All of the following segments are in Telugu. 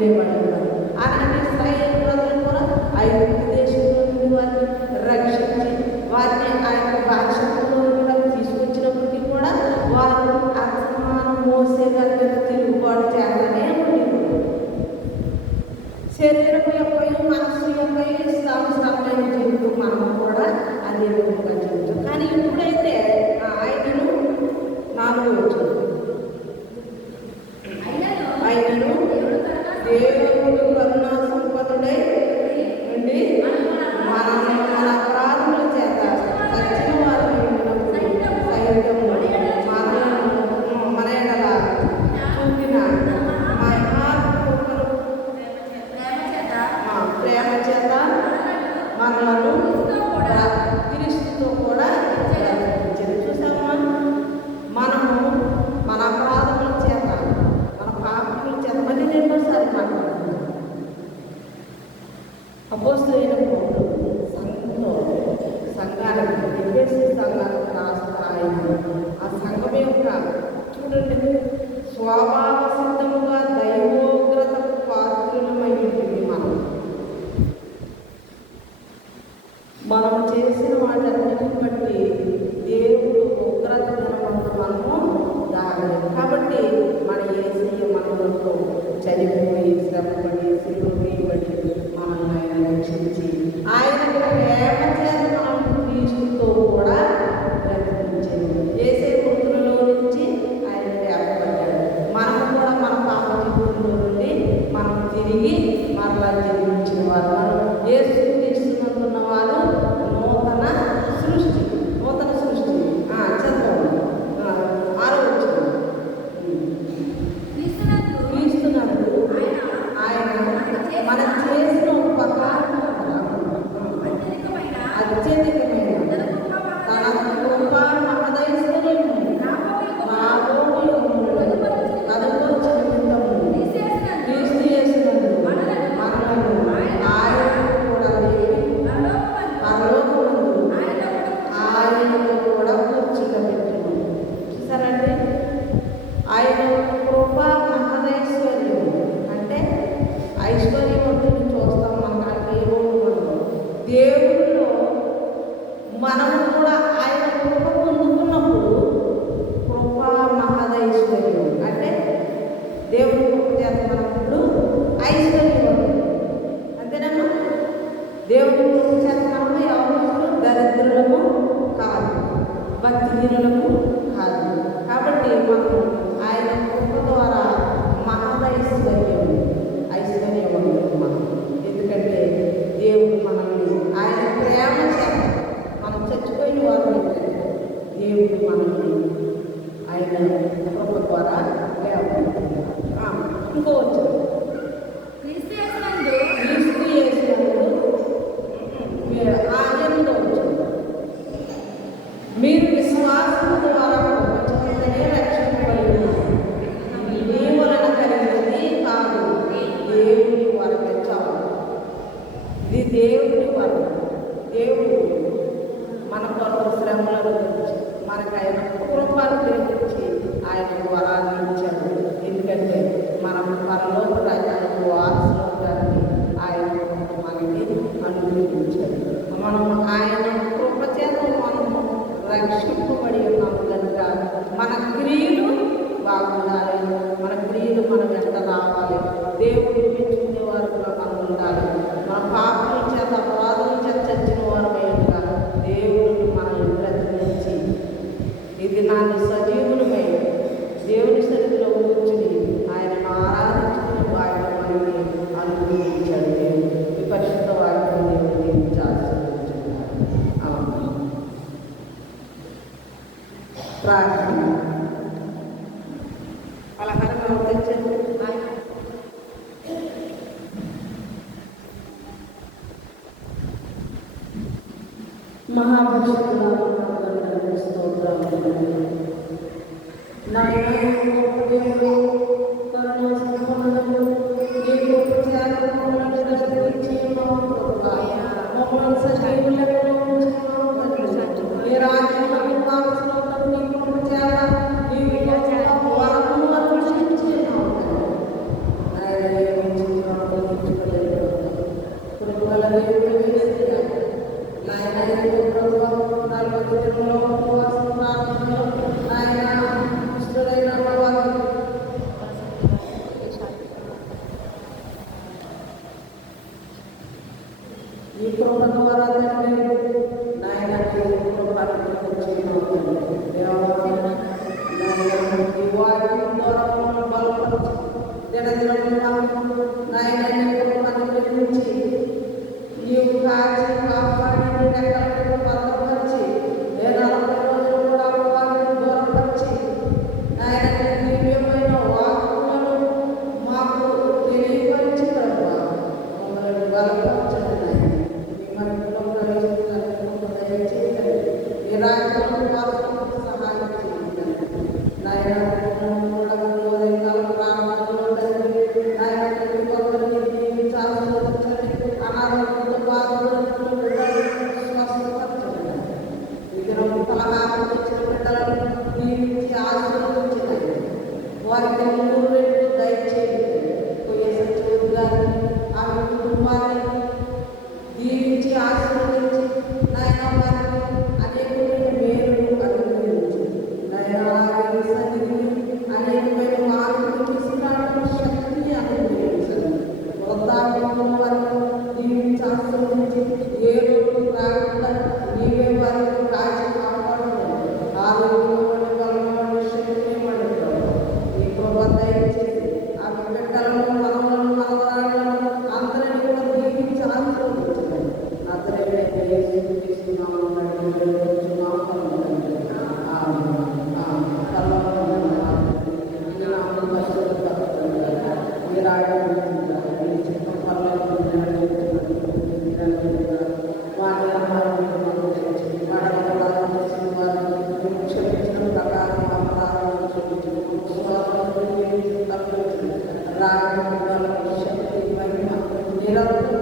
వినేవాళ్ళు కాదు. అలాంటి ఇశ్రాయేలు ప్రజలు కూడా ఐగుప్తు దేశంలో నుండి వారిని రక్షించి వారిని ఆ యొక్క బాధ్యతలో కూడా తీసుకొచ్చినప్పటికీ కూడా వారు అసమానం మోసే గారి మీద తిరుగుబాటు చేస్తానే ఉండేవారు. శరీరం యొక్క మనస్సు యొక్క ఇష్టానుసారమైన జీవితం మనం కూడా అదే విధంగా జీవితం. కానీ ఇప్పుడైతే ఆయనను నాలుగు వచ్చాడు. ఆయనను దేవుడు కరుణా సంపన్నుడై ఉండి మన అపరాధముల చేత చచ్చిన వారిని సైతం మన ఎడల చూపిన ప్రేమ చేత మనలను క్రీస్తుతో కూడా చూసామా? మనము మన అపరాధముల చేత మన పాపముల చేత మళ్ళీ రెండోసారి మాట్లాడుతున్నాం. అపోస్తలుడైన పౌలు సంఘానికి ఎఫెసు సంఘానికి రాసిన ఆయన ఆ సంఘం యొక్క చూడండి స్వభావ సిద్ధముగా దైవోగ్రతకు పాత్రులమై ఉంటుంది. మనం చేసిన వాటన్నిటిని బట్టి దేవుడు ఉగ్రత దినమంతా మనము దాగలేదు. కాబట్టి మన యేసయ్య మనలతో చనిపోయి శ్రమపడి సిలువ వేయబడి మనల్ని ఆయన రక్షించి ఆయన ప్రేమ చేత మనం క్రీస్తుతో కూడా బ్రతికించాడు. యేసయ్య మృతులలో నుంచి ఆయన లేపబడ్డాడు. మనం కూడా మన పాప జీవితంలో నుండి మనం తిరిగి మరలా జీవించిన వారు. మనం యేసు క్రీస్తునందున్న వారు నూతన సృష్టి చదవండి. ఆలోచన క్రీస్తునందు ఆయన మనం చేసిన ఉపకారం అత్యధికమైన తన కృప మహదైశ్వర్యము కనుపరిచిన నిమిత్తము క్రీస్తు యేసునందు మనలను ఆయనను కూడా పరలోకమందు ఆయనలో కూడా కూర్చుండబెట్టును. చూసారండి? ఆయన కృప మహదైశ్వర్యం అంటే ఐశ్వర్యవంతుని చూస్తాం. మనకి దేవుడిలో మనము కూడా ఆయన కృప పొందుకున్నప్పుడు కృప మహదైశ్వర్యం అంటే దేవుడి కృప చేత మనం ఇప్పుడు ఐశ్వర్యవంతులు. అంతేనమ్మా? దేవుడి కృప చేత మనము ఎవరు దరిద్రులము కాదు, భక్తిహీనులము కాదు. కాబట్టి మనం ఆయన కృప ద్వారా ఐశ్వర్యవంతులు మనం. ఎందుకంటే దేవుడు మనల్ని ఆయన ప్రేమ చేత మనం చచ్చిపోయిన వారు దేవుడు మనల్ని ఆయన కృప ద్వారా లేవబడుతున్నారు. ఇంకోవచ్చు క్రీస్తు యేసునందు మీరు విశ్వాసం ద్వారా ప్రపంచమంతనే రక్షింపబడినారు. మీ వలన కలిగినది కాదు, దేవుని వలన చాలు. ఇది దేవుని వలన. దేవుడు మన కొరకు శ్రమలను గురించి మనకు ఆయన కృపను గురించి ఆయన వరాన్ని ఇచ్చాడు. ఎందుకంటే మనం పరలోక రాజ్యానికి వారసులవుతారని ఆయన మనకి అనుగ్రహించాడు. మనం ఆయన కృప చేత మనము రక్షింపబడి ఉన్నాము కనుక మన క్రియలు బాగుండాలి. మన క్రియలు మన వెంట రావాలి. దేవుడు మెచ్చుకునే వారుగా మనం ఉండాలి. మన పాపల చేత అపరాధం చేత చచ్చిన వారమైనగా దేవుడు మనల్ని బ్రతికించి ఇది నాన్న సజీవులమై దేవుని సన్నిధిలో కూర్చుని ఆయనను ఆరాధించుకునే వాక్యం మనకి అనుగ్రహించాడు. ఈ పరిశుద్ధ వాక్యం దేవుడిని ప్రార్థన పలహారం తెచ్చండి. మహాభక్తుల స్తోత్రాలు ద్వారా తండ్రి నాయన ఈ వాక్యం ద్వారా బలపరచు దినదినము నాయన అనుగ్రహించి నీవు కాచి కాపాడి రెక్కలకు భద్రపరిచి నేను 40 రోజులు కూడా వారిని దూరపరిచి నాయన దివ్యమైన వాక్కులను మాకు తెలియపరిచి మమ్మల్ని బలపరచండి నాయన మీ మనలో ప్రవేశించడానికి దయచేయండి ఈ రాజ్యంలో వారికి సహాయం చేయండి నాయన వారికి 3 రెట్లు దయచేయండి పోయే సచివుడు గారిని ఆమె కుటుంబాన్ని దీవించి ఆశీర్వదించి నాయన వారికి అనేకమైన మేలు అనుగ్రహించి నాయన వారి సన్నిధిని అనేకమైన మార్పులు తీసుకురావడం శక్తిని అనుగ్రహించండి వృద్ధాప్యంలో వారిని దీవించి ఆశీర్వదించి ఏ రోజు రాకుండా నీవే వారికి కాచి కాపాడండి ఆరోగ్యం బలమైన శక్తిని దయచేసి ఆమె బిడ్డలను మనవలను మనవరాలను అందరినీ కూడా దీవించి ఆశీర్వదించండి శక్తి మహిమ నిరంతరం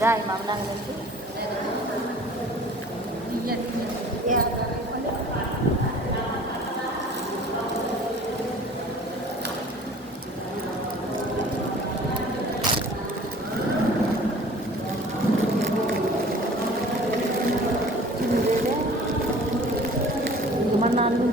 Dai, mamma nanti. Iya. Gimana nih?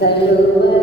తరువని